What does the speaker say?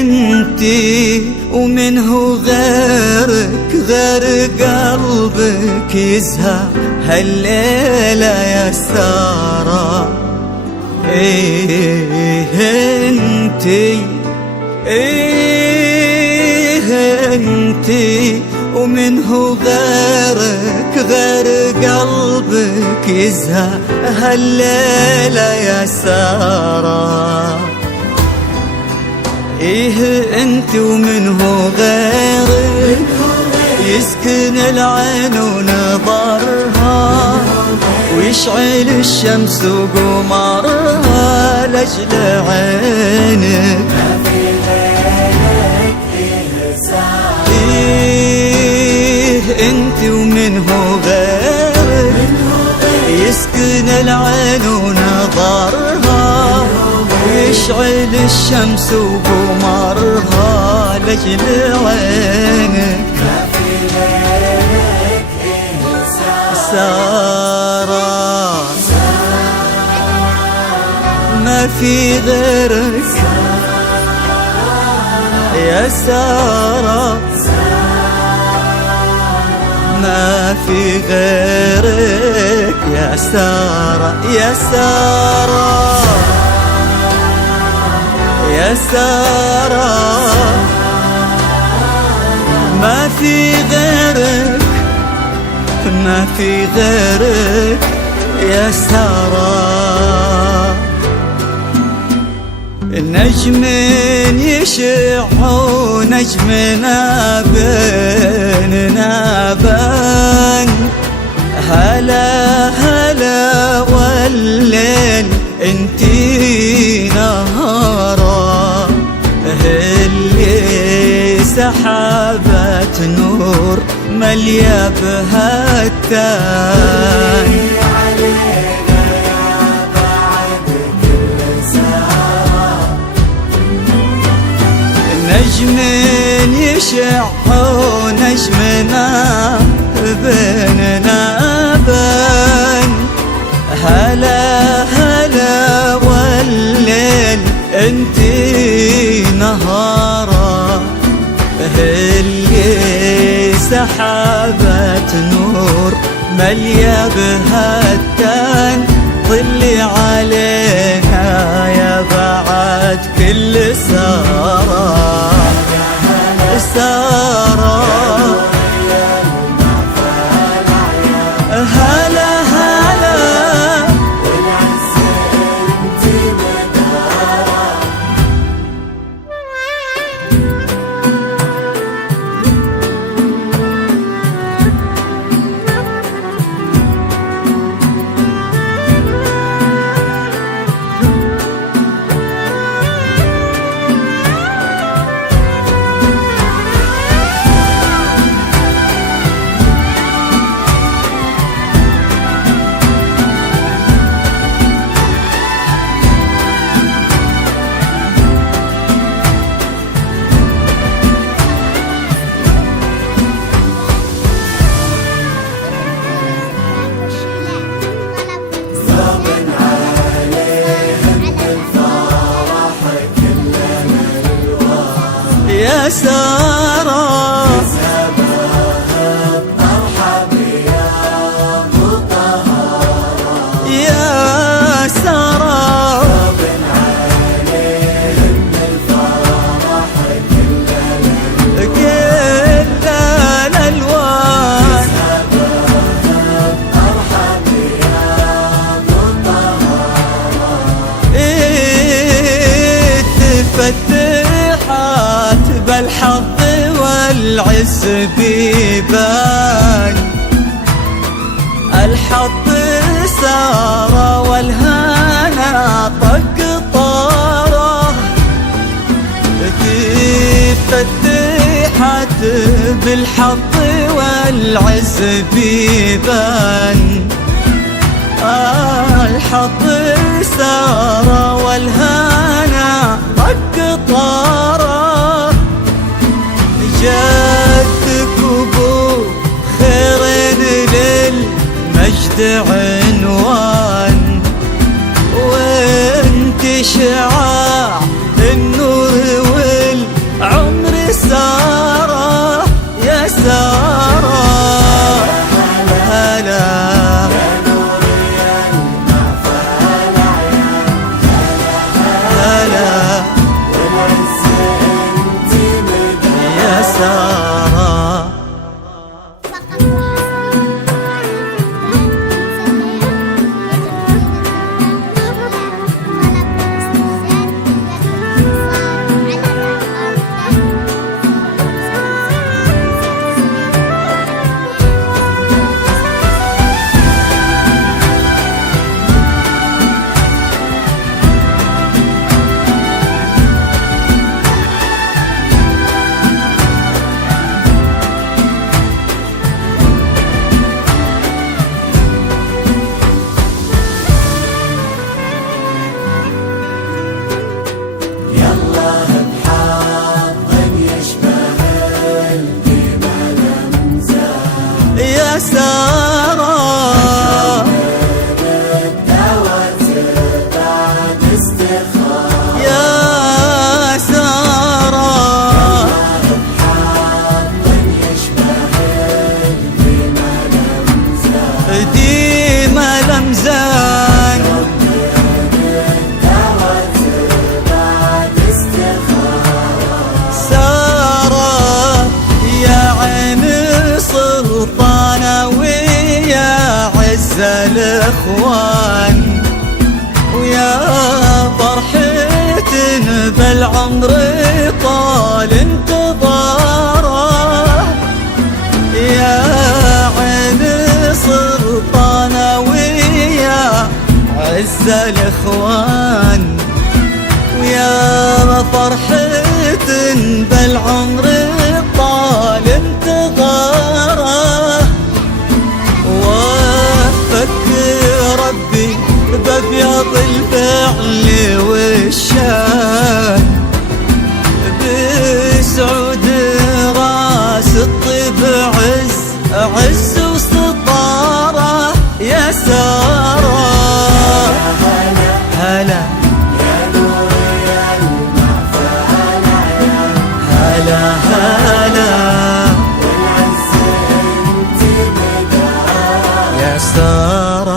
انتي ومنه غيرك غير قلبك يزهى هالليلة يا سارة. انتي ومنه غيرك غير قلبك يزهى هالليلة يا سارة. انتي ومنه غيرك يسكن العين ونظرها ويشعل الشمس وقمرها لأجل عينك. انتي ومنه غيرك يسكن العين ونظرها ويشعل الشمس وقمرها لأجل عينك. سارة ما في غيرك يا سارة، ما في غيرك يا سارة يا سارة يا سارة، ما في غيرك ما في غيرك يا سارة. النجمين يشعوا نجمنا بيننا بان هلا هلا والليل انتي نهارا اللي سحابة نور مليا بهالتان. نجمين يشعوا نجمنا بيننا بان هلا هلا والليل انتي نهارا اللي سحابة نور مليا بهالتان. ظلي علينا يا بعد كل سارة سارة هلا هلا يا سارة مرحب يا مطهرة يا سارة صبن عليه من الفرح كل الألوان. مرحب يا مطهرة تفتحت بالحظ والعز بيبان الحظ سارة والهنا طق طارة. تفتحت بالحظ والعز بيبان الحظ سارة والهنا طق طارة. جاتك ابو خيرين للمجد عنوان وانت شعاع النور والعمر سارة يا سارة. هلا هلا يا سارة. يا سارة يا سارة ديما لمزان سارة يا عين سلطانة ويا عز الإخوان ويا فرحة بالعمر طال انتظاره. يا عين سلطانة ويا عز الإخوان ويا فرحة بالعمر طال انتظاره. وفك ربي بأبيض الفعل والشان بسعود راس الطيب عز وسطاره يا سارة. هلا هلا هلا يا سارة.